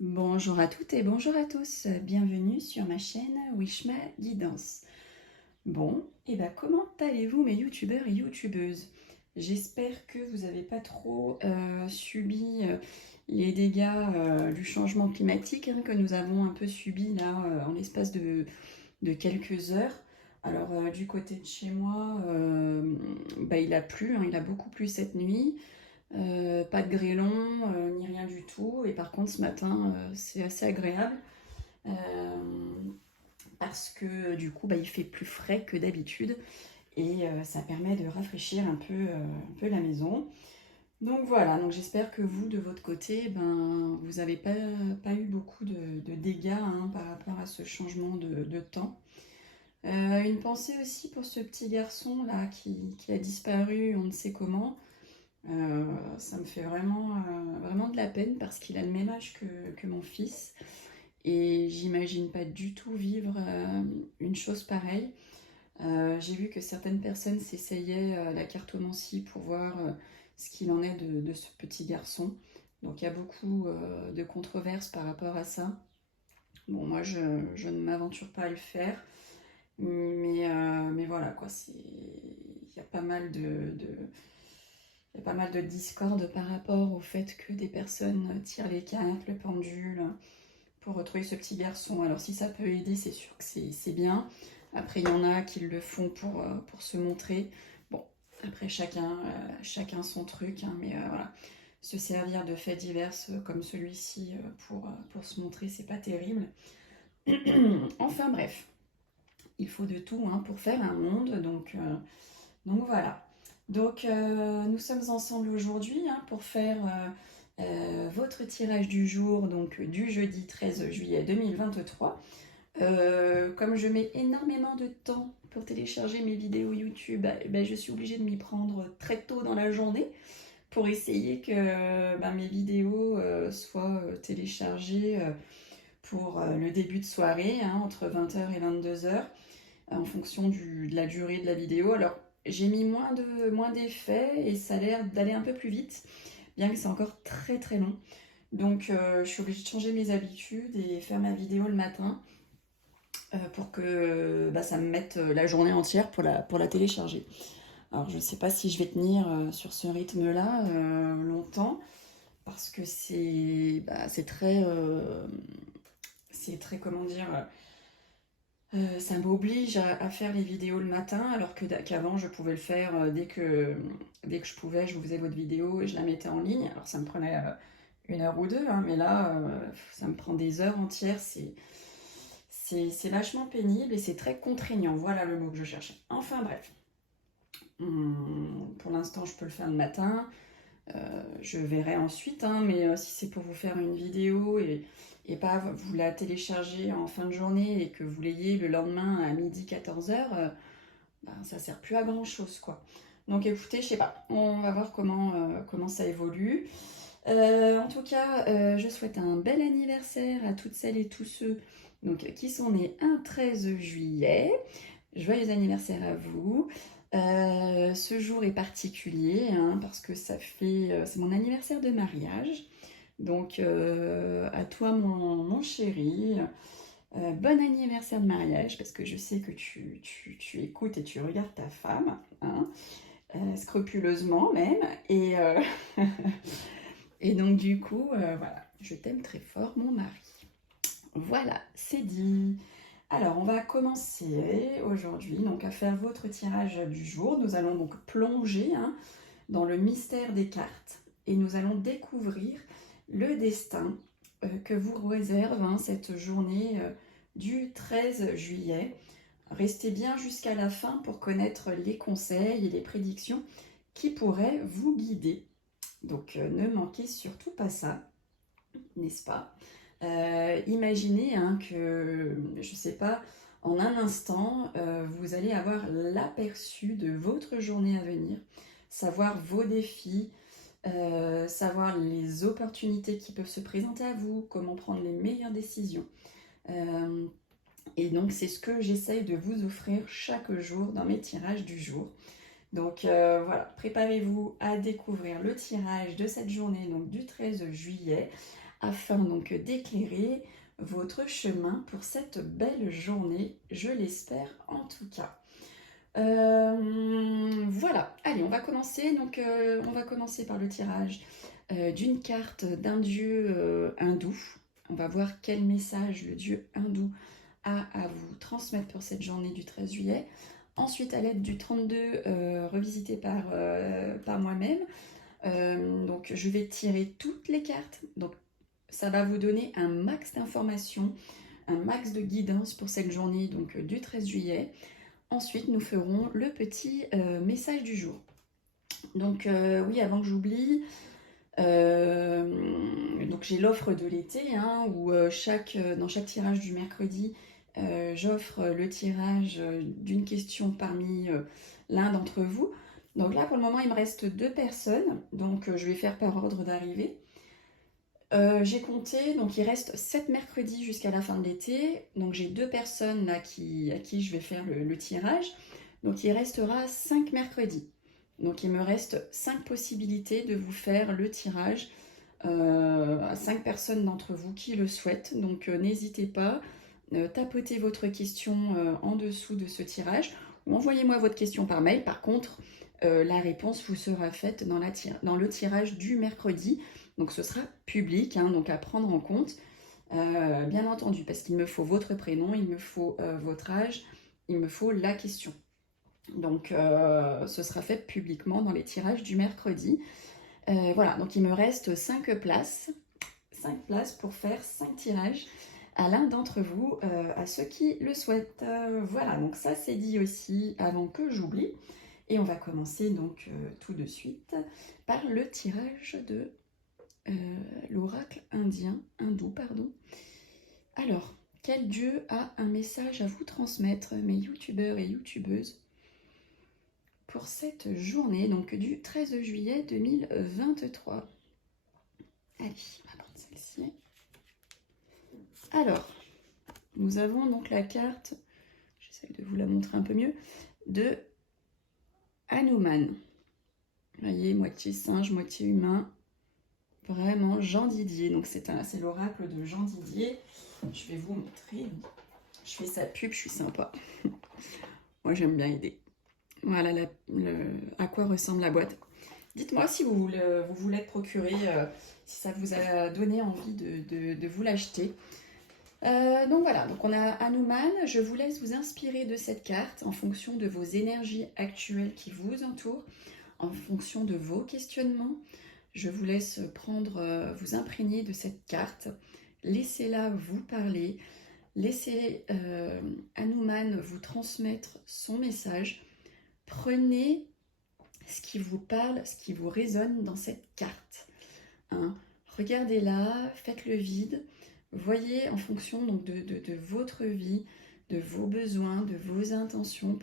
Bonjour à toutes et bonjour à tous, bienvenue sur ma chaîne Wishma Guidance. Bon, et ben comment allez-vous mes youtubeurs et youtubeuses? J'espère que vous n'avez pas trop subi les dégâts du changement climatique que nous avons un peu subi là en l'espace de quelques heures. Alors du côté de chez moi, il a plu, il a beaucoup plu cette nuit. Pas de grêlon, ni rien du tout. Et par contre, ce matin, c'est assez agréable euh, parce que du coup, il fait plus frais que d'habitude et ça permet de rafraîchir un peu la maison. Donc voilà, donc j'espère que vous, de votre côté, vous n'avez pas eu beaucoup de dégâts par rapport à ce changement de temps. Une pensée aussi pour ce petit garçon là qui a disparu, on ne sait comment. Ça me fait vraiment de la peine parce qu'il a le même âge que mon fils et j'imagine pas du tout vivre une chose pareille. J'ai vu que certaines personnes s'essayaient la cartomancie pour voir ce qu'il en est de ce petit garçon. Donc il y a beaucoup de controverses par rapport à ça. Bon, moi je ne m'aventure pas à le faire, mais voilà quoi, il y a pas mal il y a pas mal de discorde par rapport au fait que des personnes tirent les cartes, le pendule, pour retrouver ce petit garçon. Alors si ça peut aider, c'est sûr que c'est bien. Après, il y en a qui le font pour se montrer. Bon, après, chacun son truc, mais voilà. Se servir de faits divers comme celui-ci pour se montrer, c'est pas terrible. Enfin bref, il faut de tout pour faire un monde, donc voilà. Donc nous sommes ensemble aujourd'hui pour faire votre tirage du jour, donc du jeudi 13 juillet 2023. Comme je mets énormément de temps pour télécharger mes vidéos YouTube, je suis obligée de m'y prendre très tôt dans la journée pour essayer que mes vidéos soient téléchargées pour le début de soirée, entre 20h et 22h, en fonction de la durée de la vidéo. Alors, j'ai mis moins d'effets et ça a l'air d'aller un peu plus vite, bien que c'est encore très très long. Donc, je suis obligée de changer mes habitudes et faire ma vidéo le matin pour que ça me mette la journée entière pour la télécharger. Alors, je ne sais pas si je vais tenir sur ce rythme-là longtemps, parce que c'est très, comment dire, ça m'oblige à faire les vidéos le matin, alors qu'avant je pouvais le faire dès que je pouvais, je vous faisais votre vidéo et je la mettais en ligne. Alors ça me prenait 1 heure ou deux, mais là ça me prend des heures entières. C'est vachement pénible et c'est très contraignant. Voilà le mot que je cherchais. Enfin bref, pour l'instant je peux le faire le matin. Je verrai ensuite, mais si c'est pour vous faire une vidéo et pas vous la télécharger en fin de journée et que vous l'ayez le lendemain à midi 14h, ça sert plus à grand chose quoi. Donc écoutez, je sais pas, on va voir comment ça évolue. En tout cas, je souhaite un bel anniversaire à toutes celles et tous ceux qui sont nés un 13 juillet. Joyeux anniversaire à vous. Ce jour est particulier parce que c'est mon anniversaire de mariage. Donc à toi mon chéri, bon anniversaire de mariage parce que je sais que tu écoutes et tu regardes ta femme, scrupuleusement même. Et donc du coup, voilà, je t'aime très fort mon mari. Voilà, c'est dit. Alors, on va commencer aujourd'hui à faire votre tirage du jour. Nous allons donc plonger dans le mystère des cartes et nous allons découvrir le destin que vous réserve cette journée du 13 juillet. Restez bien jusqu'à la fin pour connaître les conseils et les prédictions qui pourraient vous guider. Donc, ne manquez surtout pas ça, n'est-ce pas? Imaginez que, je ne sais pas, en un instant, vous allez avoir l'aperçu de votre journée à venir, savoir vos défis, savoir les opportunités qui peuvent se présenter à vous, comment prendre les meilleures décisions. Et donc, c'est ce que j'essaye de vous offrir chaque jour dans mes tirages du jour. Donc voilà, préparez-vous à découvrir le tirage de cette journée, donc du 13 juillet. afin donc d'éclairer votre chemin pour cette belle journée, je l'espère en tout cas. Voilà, allez, on va commencer. Donc, on va commencer par le tirage d'une carte d'un dieu hindou. On va voir quel message le dieu hindou a à vous transmettre pour cette journée du 13 juillet. Ensuite, à l'aide du 32, revisité par moi-même. Donc, je vais tirer toutes les cartes. Donc, ça va vous donner un max d'informations, un max de guidance pour cette journée donc, du 13 juillet. Ensuite, nous ferons le petit message du jour. Donc, oui, avant que j'oublie, donc j'ai l'offre de l'été, hein, où dans chaque tirage du mercredi, j'offre le tirage d'une question parmi l'un d'entre vous. Donc là, pour le moment, il me reste 2 personnes, donc je vais faire par ordre d'arrivée. J'ai compté, donc il reste 7 mercredis jusqu'à la fin de l'été. Donc j'ai 2 personnes là à qui je vais faire le tirage. Donc il restera 5 mercredis. Donc il me reste 5 possibilités de vous faire le tirage à 5 personnes d'entre vous qui le souhaitent. Donc n'hésitez pas, tapotez votre question en dessous de ce tirage ou envoyez-moi votre question par mail. Par contre, la réponse vous sera faite dans le tirage du mercredi. Donc ce sera public, hein, donc à prendre en compte, bien entendu, parce qu'il me faut votre prénom, il me faut votre âge, il me faut la question. Donc ce sera fait publiquement dans les tirages du mercredi. Voilà, donc il me reste 5 places pour faire 5 tirages à l'un d'entre vous, à ceux qui le souhaitent. Voilà, donc ça c'est dit aussi avant que j'oublie. Et on va commencer donc tout de suite par le tirage de l'oracle hindou. Alors, quel dieu a un message à vous transmettre, mes youtubeurs et youtubeuses, pour cette journée, donc du 13 juillet 2023. Allez, on va prendre celle-ci. Alors, nous avons donc la carte, j'essaie de vous la montrer un peu mieux, de Hanuman. Vous voyez, moitié singe, moitié humain. Vraiment, Jean Didier. Donc c'est l'oracle de Jean Didier. Je vais vous montrer. Je fais sa pub, je suis sympa. Moi, j'aime bien aider. Voilà à quoi ressemble la boîte. Dites-moi si vous voulez te procurer, si ça vous a donné envie de vous l'acheter. Donc voilà, donc on a Hanuman. Je vous laisse vous inspirer de cette carte en fonction de vos énergies actuelles qui vous entourent, en fonction de vos questionnements. Je vous laisse vous imprégner de cette carte. Laissez-la vous parler. Laissez Hanuman vous transmettre son message. Prenez ce qui vous parle, ce qui vous résonne dans cette carte. Hein. Regardez-la, faites le vide. Voyez en fonction donc, de votre vie, de vos besoins, de vos intentions.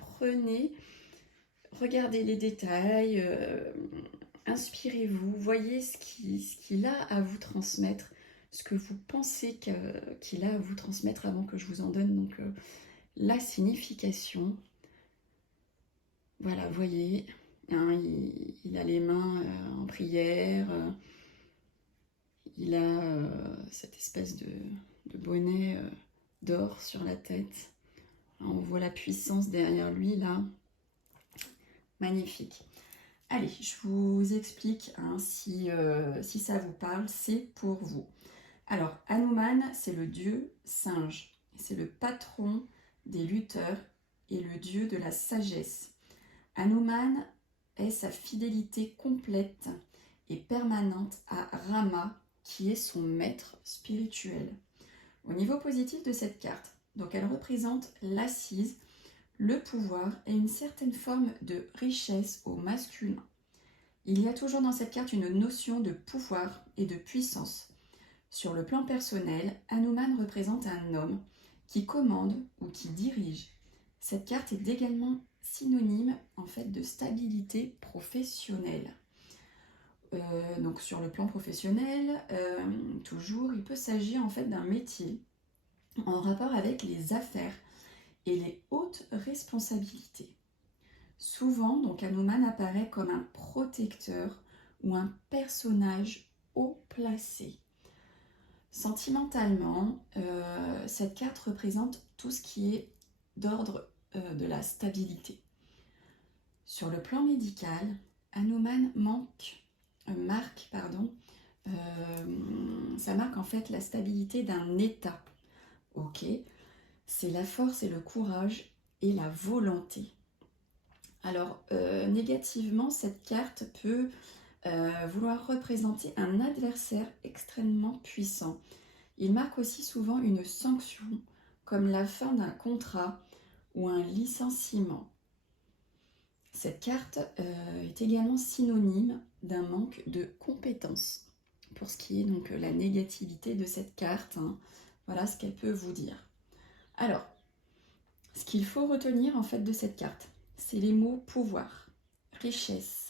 Regardez les détails, inspirez-vous, voyez ce qu'il a à vous transmettre, ce que vous pensez qu'il a à vous transmettre avant que je vous en donne donc la signification. Voilà, voyez, hein, il a les mains en prière, il a cette espèce de bonnet d'or sur la tête. On voit la puissance derrière lui là, magnifique. Allez, je vous explique hein, si ça vous parle, c'est pour vous. Alors, Hanuman, c'est le dieu singe. C'est le patron des lutteurs et le dieu de la sagesse. Hanuman est sa fidélité complète et permanente à Rama, qui est son maître spirituel. Au niveau positif de cette carte, donc elle représente l'assise, le pouvoir et une certaine forme de richesse au masculin. Il y a toujours dans cette carte une notion de pouvoir et de puissance. Sur le plan personnel, Hanuman représente un homme qui commande ou qui dirige. Cette carte est également synonyme en fait de stabilité professionnelle. Donc sur le plan professionnel, toujours, il peut s'agir en fait d'un métier en rapport avec les affaires et les hautes responsabilités. Souvent, donc Hanuman apparaît comme un protecteur ou un personnage haut placé. Sentimentalement, cette carte représente tout ce qui est d'ordre de la stabilité. Sur le plan médical, Hanuman ça marque en fait la stabilité d'un état. Ok, c'est la force et le courage et la volonté. Alors, négativement, cette carte peut vouloir représenter un adversaire extrêmement puissant. Il marque aussi souvent une sanction, comme la fin d'un contrat ou un licenciement. Cette carte est également synonyme d'un manque de compétences. Pour ce qui est donc la négativité de cette carte, hein, voilà ce qu'elle peut vous dire. Alors, ce qu'il faut retenir en fait de cette carte, c'est les mots pouvoir, richesse,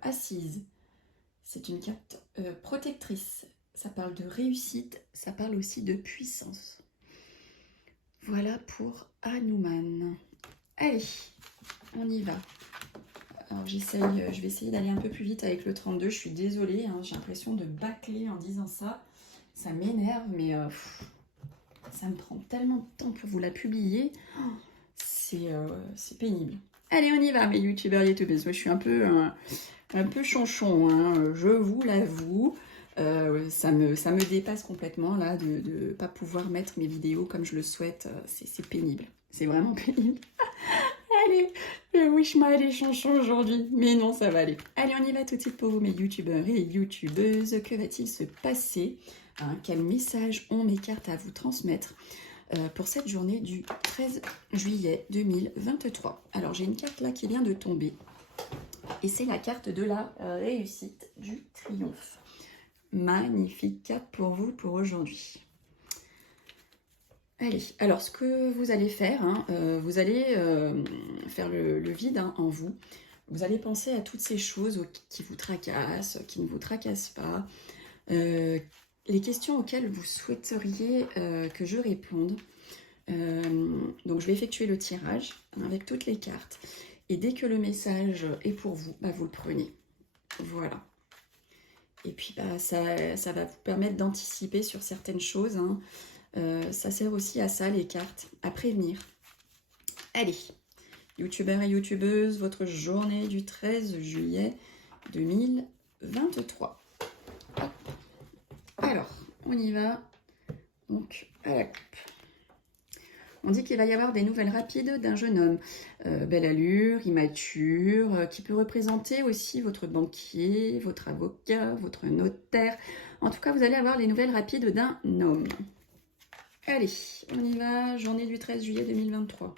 assise. C'est une carte protectrice. Ça parle de réussite, ça parle aussi de puissance. Voilà pour Hanuman. Allez, on y va. Alors je vais essayer d'aller un peu plus vite avec le 32. Je suis désolée, hein, j'ai l'impression de bâcler en disant ça. Ça m'énerve, mais ça me prend tellement de temps pour vous la publier. Oh, c'est pénible. Allez, on y va, mes youtubeurs et youtubeuses. Moi, je suis un peu chonchon, hein, je vous l'avoue. Ça me dépasse complètement là de ne pas pouvoir mettre mes vidéos comme je le souhaite. C'est pénible. C'est vraiment pénible. Allez, Wishma, elle est chonchon aujourd'hui. Mais non, ça va aller. Allez, on y va tout de suite pour vous, mes youtubeurs et youtubeuses. Que va-t-il se passer, hein? Quel message ont mes cartes à vous transmettre pour cette journée du 13 juillet 2023. Alors, j'ai une carte là qui vient de tomber. Et c'est la carte de la réussite, du triomphe. Magnifique carte pour vous pour aujourd'hui. Allez, alors ce que vous allez faire, hein, vous allez faire le vide hein, en vous. Vous allez penser à toutes ces choses qui vous tracassent, qui ne vous tracassent pas. Les questions auxquelles vous souhaiteriez que je réponde. Donc je vais effectuer le tirage hein, avec toutes les cartes. Et dès que le message est pour vous, bah, vous le prenez. Voilà. Et puis bah, ça va vous permettre d'anticiper sur certaines choses. Hein. Ça sert aussi à ça, les cartes, à prévenir. Allez, youtubeurs et youtubeuses, votre journée du 13 juillet 2023. Hop. Alors, on y va. Donc, à la coupe. On dit qu'il va y avoir des nouvelles rapides d'un jeune homme. Belle allure, immature, qui peut représenter aussi votre banquier, votre avocat, votre notaire. En tout cas, vous allez avoir les nouvelles rapides d'un homme. Allez, on y va, journée du 13 juillet 2023.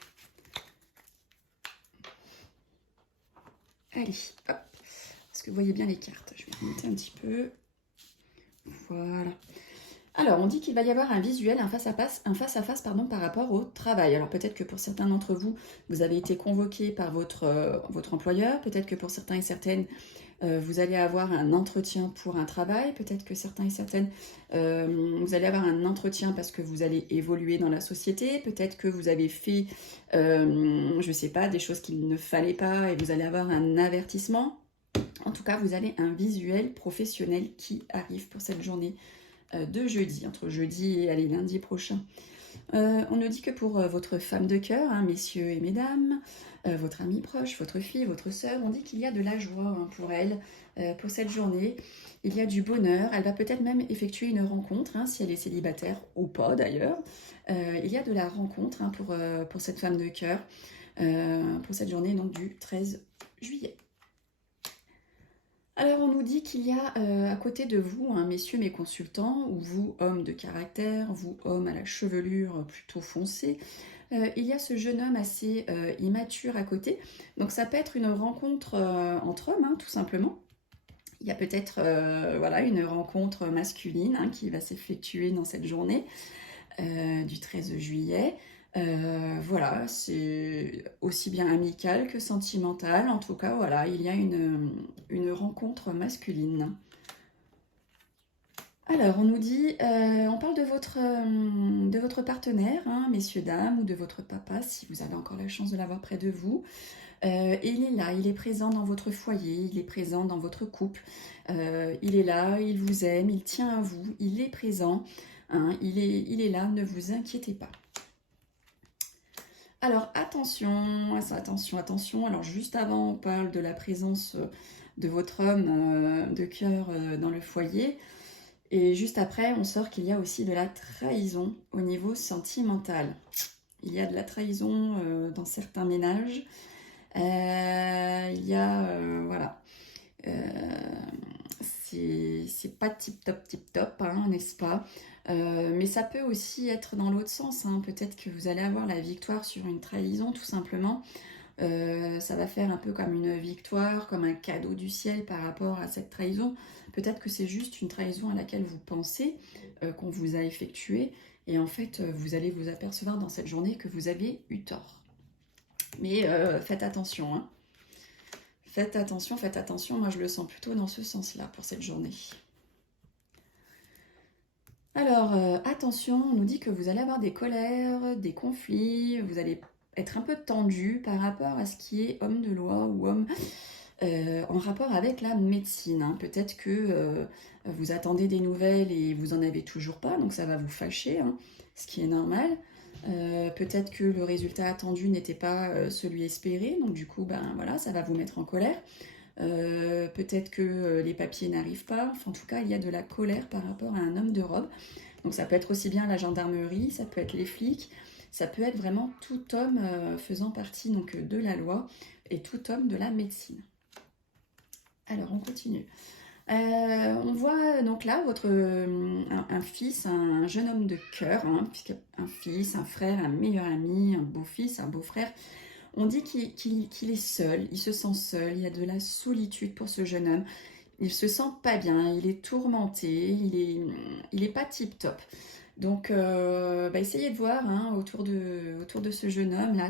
Allez, hop. Est-ce que vous voyez bien les cartes? Je vais remonter un petit peu. Voilà. Alors, on dit qu'il va y avoir un visuel, un face-à-face par rapport au travail. Alors, peut-être que pour certains d'entre vous, vous avez été convoqué par votre employeur. Peut-être que pour certains et certaines, vous allez avoir un entretien pour un travail. Peut-être que certains et certaines, vous allez avoir un entretien parce que vous allez évoluer dans la société. Peut-être que vous avez fait, je ne sais pas, des choses qu'il ne fallait pas et vous allez avoir un avertissement. En tout cas, vous avez un visuel professionnel qui arrive pour cette journée de jeudi, entre jeudi et allez, lundi prochain. On nous dit que pour votre femme de cœur, hein, messieurs et mesdames, votre ami proche, votre fille, votre sœur, on dit qu'il y a de la joie hein, pour elle, pour cette journée. Il y a du bonheur. Elle va peut-être même effectuer une rencontre, hein, si elle est célibataire ou pas d'ailleurs. Il y a de la rencontre hein, pour cette femme de cœur, pour cette journée donc, du 13 juillet. Alors, on nous dit qu'il y a à côté de vous, hein, messieurs mes consultants, ou vous, hommes de caractère, vous, hommes à la chevelure plutôt foncée, il y a ce jeune homme assez immature à côté. Donc, ça peut être une rencontre entre hommes, hein, tout simplement. Il y a peut-être voilà, une rencontre masculine hein, qui va s'effectuer dans cette journée du 13 juillet. Voilà, c'est aussi bien amical que sentimental. En tout cas, voilà, il y a une rencontre masculine. Alors, on nous dit, on parle de votre partenaire, hein, messieurs, dames, ou de votre papa, si vous avez encore la chance de l'avoir près de vous. il est là, il est présent dans votre foyer, il est présent dans votre couple, il est là, il vous aime, il tient à vous, il est présent, hein, il est là, ne vous inquiétez pas. Alors attention, attention, attention, alors juste avant on parle de la présence de votre homme de cœur dans le foyer, et juste après on sort qu'il y a aussi de la trahison au niveau sentimental. Il y a de la trahison dans certains ménages. Il y a, voilà, c'est pas tip top, hein, n'est-ce pas? Mais ça peut aussi être dans l'autre sens, hein. Peut-être que vous allez avoir la victoire sur une trahison, tout simplement. Ça va faire un peu comme une victoire, comme un cadeau du ciel par rapport à cette trahison. Peut-être que c'est juste une trahison à laquelle vous pensez, qu'on vous a effectuée, et en fait, vous allez vous apercevoir dans cette journée que vous avez eu tort. Mais faites attention, hein. Faites attention, moi je le sens plutôt dans ce sens-là pour cette journée. Alors, attention, on nous dit que vous allez avoir des colères, des conflits, vous allez être un peu tendu par rapport à ce qui est homme de loi ou homme en rapport avec la médecine, hein. Peut-être que vous attendez des nouvelles et vous n'en avez toujours pas, donc ça va vous fâcher, hein, ce qui est normal. Peut-être que le résultat attendu n'était pas celui espéré, donc du coup, ben voilà, ça va vous mettre en colère. Peut-être que les papiers n'arrivent pas. Enfin, en tout cas, il y a de la colère par rapport à un homme de robe. Donc ça peut être aussi bien la gendarmerie, ça peut être les flics, ça peut être vraiment tout homme faisant partie donc, de la loi et tout homme de la médecine. Alors, on continue. On voit donc là votre un fils, un jeune homme de cœur, hein, un fils, un frère, un meilleur ami, un beau-fils, un beau-frère. On dit qu'il est seul, il se sent seul, il y a de la solitude pour ce jeune homme. Il se sent pas bien, il est tourmenté, il est pas tip top. Donc, essayez de voir, hein, autour de ce jeune homme là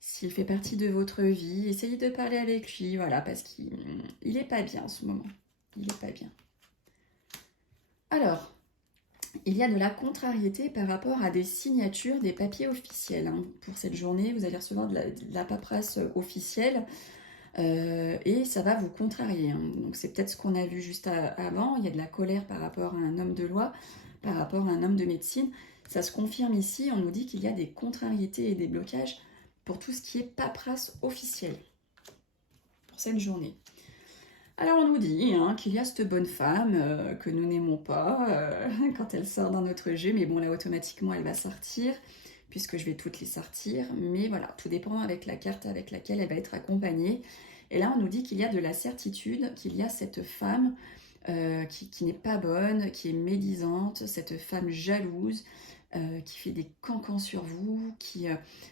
s'il fait partie de votre vie. Essayez de parler avec lui, voilà, parce qu'il est pas bien en ce moment. Il est pas bien. Alors, il y a de la contrariété par rapport à des signatures des papiers officiels, hein. Pour cette journée, vous allez recevoir de la paperasse officielle et ça va vous contrarier, hein. Donc c'est peut-être ce qu'on a vu juste avant. Il y a de la colère par rapport à un homme de loi, par rapport à un homme de médecine. Ça se confirme ici, on nous dit qu'il y a des contrariétés et des blocages pour tout ce qui est paperasse officielle pour cette journée. Alors on nous dit, hein, qu'il y a cette bonne femme que nous n'aimons pas quand elle sort dans notre jeu, mais bon là automatiquement elle va sortir, puisque je vais toutes les sortir, mais voilà, tout dépend avec la carte avec laquelle elle va être accompagnée. Et là on nous dit qu'il y a de la certitude, qu'il y a cette femme qui n'est pas bonne, qui est médisante, cette femme jalouse, qui fait des cancans sur vous,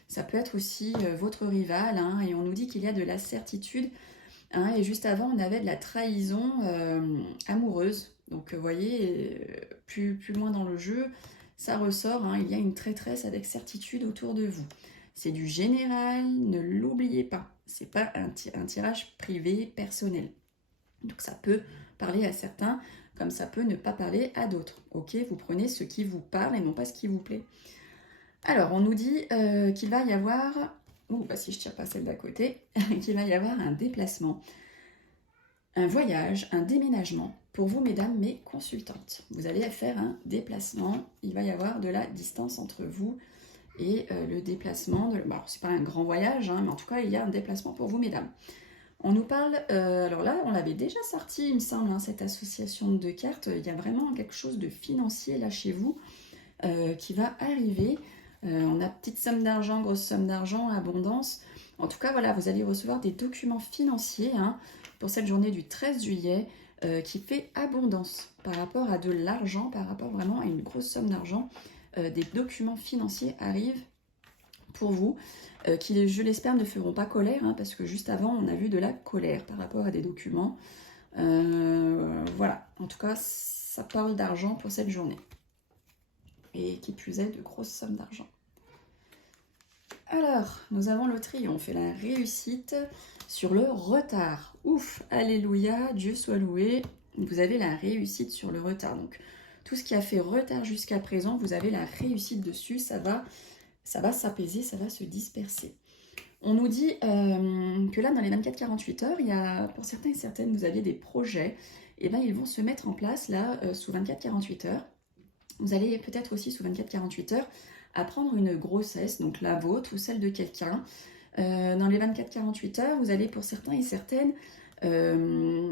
ça peut être aussi votre rival, hein, et on nous dit qu'il y a de la certitude, hein, et juste avant on avait de la trahison amoureuse. Donc vous voyez, plus loin dans le jeu, ça ressort, hein, il y a une traîtresse avec certitude autour de vous. C'est du général, ne l'oubliez pas, c'est pas un tirage privé, personnel. Donc ça peut parler à certains, comme ça peut ne pas parler à d'autres. Ok, vous prenez ce qui vous parle et non pas ce qui vous plaît. Alors, on nous dit qu'il va y avoir, si je tire pas celle d'à côté, qu'il va y avoir un déplacement, un voyage, un déménagement pour vous, mesdames, mes consultantes. Vous allez faire un déplacement, il va y avoir de la distance entre vous et le déplacement. C'est pas un grand voyage, hein, mais en tout cas, il y a un déplacement pour vous, mesdames. On nous parle, alors là, on l'avait déjà sorti, il me semble, hein, cette association de cartes. Il y a vraiment quelque chose de financier là chez vous qui va arriver. On a petite somme d'argent, grosse somme d'argent, abondance. En tout cas, voilà, vous allez recevoir des documents financiers, hein, pour cette journée du 13 juillet qui fait abondance par rapport à de l'argent, par rapport vraiment à une grosse somme d'argent. Des documents financiers arrivent pour vous, qui, je l'espère, ne feront pas colère, hein, parce que juste avant, on a vu de la colère par rapport à des documents. Voilà, en tout cas, ça parle d'argent pour cette journée. Et qui plus est, de grosses sommes d'argent. Alors, nous avons le triomphe et la réussite sur le retard. Ouf, alléluia, Dieu soit loué. Vous avez la réussite sur le retard. Donc, tout ce qui a fait retard jusqu'à présent, vous avez la réussite dessus. Ça va s'apaiser, ça va se disperser. On nous dit que là, dans les 24-48 heures, il y a, pour certains et certaines, vous avez des projets, et bien ils vont se mettre en place là sous 24-48 heures. Vous allez peut-être aussi sous 24-48 heures apprendre une grossesse, donc la vôtre ou celle de quelqu'un. Dans les 24-48 heures, vous allez pour certains et certaines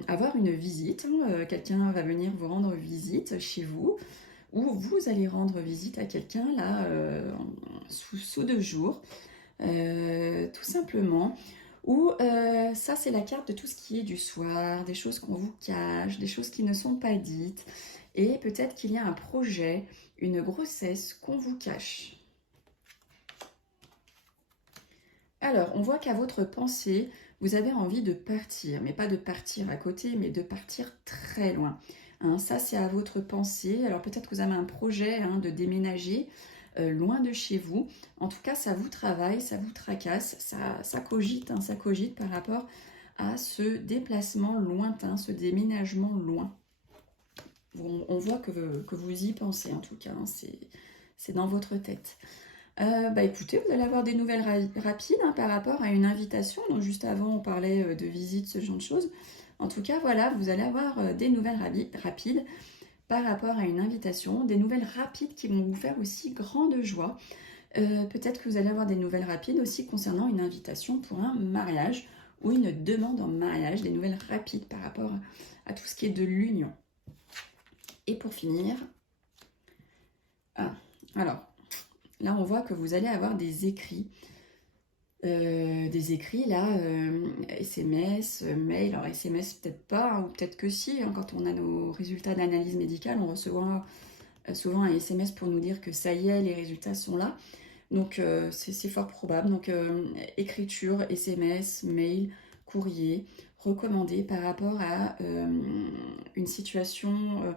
avoir une visite. Quelqu'un va venir vous rendre visite chez vous, ou vous allez rendre visite à quelqu'un là sous 2 jours. Tout simplement. Ou ça, c'est la carte de tout ce qui est du soir, des choses qu'on vous cache, des choses qui ne sont pas dites. Et peut-être qu'il y a un projet, une grossesse qu'on vous cache. Alors, on voit qu'à votre pensée, vous avez envie de partir, mais pas de partir à côté, mais de partir très loin. Hein, ça, c'est à votre pensée. Alors peut-être que vous avez un projet de déménager loin de chez vous. En tout cas, ça vous travaille, ça vous tracasse, ça cogite, ça cogite par rapport à ce déplacement lointain, ce déménagement loin. On voit que vous y pensez en tout cas, c'est dans votre tête. Écoutez, vous allez avoir des nouvelles rapides par rapport à une invitation. Donc juste avant, on parlait de visite, ce genre de choses. En tout cas, voilà, vous allez avoir des nouvelles rapides par rapport à une invitation, des nouvelles rapides qui vont vous faire aussi grande joie. Peut-être que vous allez avoir des nouvelles rapides aussi concernant une invitation pour un mariage ou une demande en mariage, des nouvelles rapides par rapport à tout ce qui est de l'union. Et pour finir, alors, là on voit que vous allez avoir des écrits. Là, SMS, mail, alors SMS peut-être pas, ou peut-être que si, quand on a nos résultats d'analyse médicale, on recevra souvent un SMS pour nous dire que ça y est, les résultats sont là. Donc c'est fort probable. Donc écriture, SMS, mail, courrier, recommandé par rapport à une situation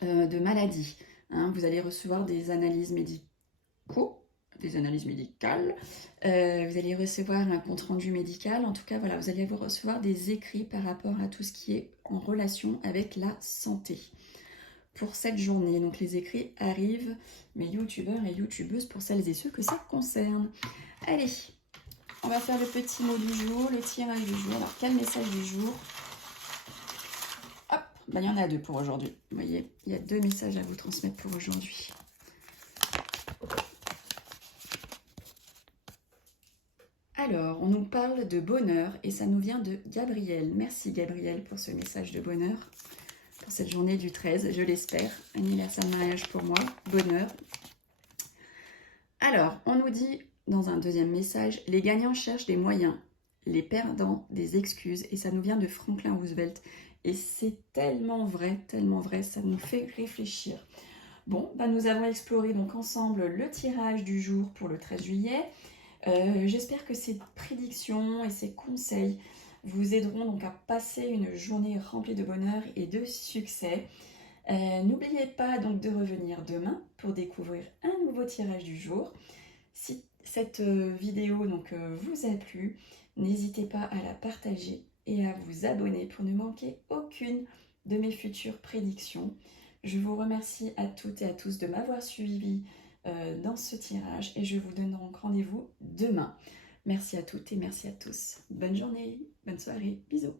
de maladie. Hein. Vous allez recevoir des analyses médicales, vous allez recevoir un compte-rendu médical, en tout cas voilà, vous allez recevoir des écrits par rapport à tout ce qui est en relation avec la santé pour cette journée. Donc les écrits arrivent, mes youtubeurs et youtubeuses, pour celles et ceux que ça concerne. Allez, on va faire le petit mot du jour, le tirage du jour. Alors quel message du jour? Hop, il y en a 2 pour aujourd'hui. Vous voyez, il y a 2 messages à vous transmettre pour aujourd'hui. Alors, on nous parle de bonheur et ça nous vient de Gabriel. Merci Gabriel pour ce message de bonheur, pour cette journée du 13, je l'espère. Anniversaire de mariage pour moi, bonheur. Alors, on nous dit dans un deuxième message, les gagnants cherchent des moyens, les perdants des excuses. Et ça nous vient de Franklin Roosevelt. Et c'est tellement vrai, ça nous fait réfléchir. Bon, nous avons exploré donc ensemble le tirage du jour pour le 13 juillet. J'espère que ces prédictions et ces conseils vous aideront donc à passer une journée remplie de bonheur et de succès. N'oubliez pas donc de revenir demain pour découvrir un nouveau tirage du jour. Si cette vidéo donc, vous a plu, n'hésitez pas à la partager et à vous abonner pour ne manquer aucune de mes futures prédictions. Je vous remercie à toutes et à tous de m'avoir suivi dans ce tirage et je vous donne donc rendez-vous demain. Merci à toutes et merci à tous. Bonne journée, bonne soirée, bisous.